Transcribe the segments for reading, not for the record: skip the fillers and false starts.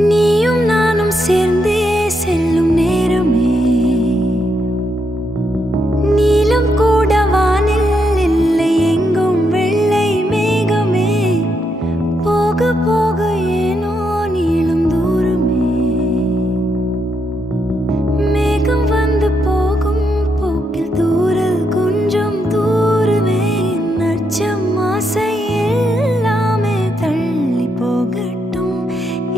நீயும் நானும் சேர்ந்தே செல்லும் நேரமே நீலம் கூட வானில் இல்லை எங்கும் வெள்ளை மேகமே போக போக ஏனோ நீளும் தூரமே மேகம் வந்து போகும் போக்கில் தூரல் கொஞ்சம் தூரமே நச்சம் ஆசை எல்லாமே தள்ளி போகட்டும்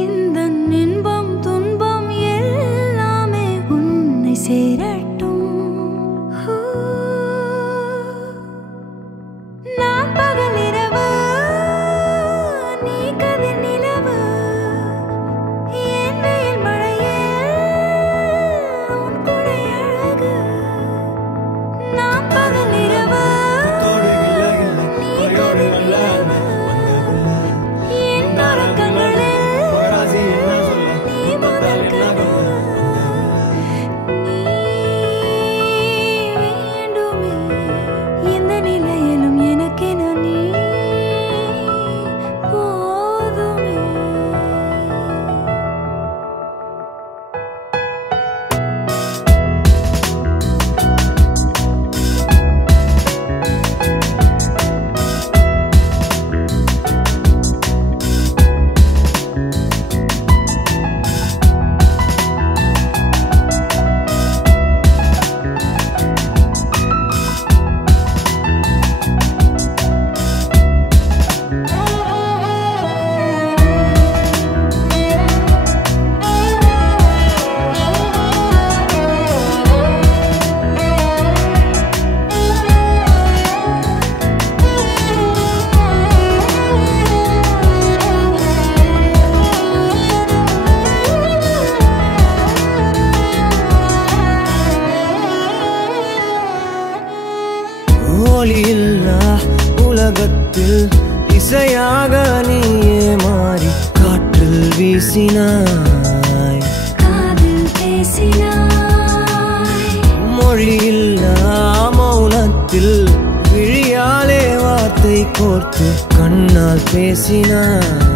இந்த இன்பம் துன்பம் எல்லாமே உன்னை சேரட்டும் நான் பகல் இரவு நீ கதிர் நிலவு என் வெயில் மழையே உன் கொடை அழகு நான் பகல் இரவு நீ கதிர் நிலவு என் உறக்கங்களில் நீ முதல் கனவு நீ வேண்டுமே எந்த நிலையிலும் எனக்கென நீ போதுமே ஒளியில்லா உலகத்தில் இசையாக நீயே மாறி காற்றில் வீசினாய் காதில் பேசினாய் மொழியில்லா மௌனத்தில் விழியாலே வார்த்தை கோர்த்து கண்ணால் பேசினாய்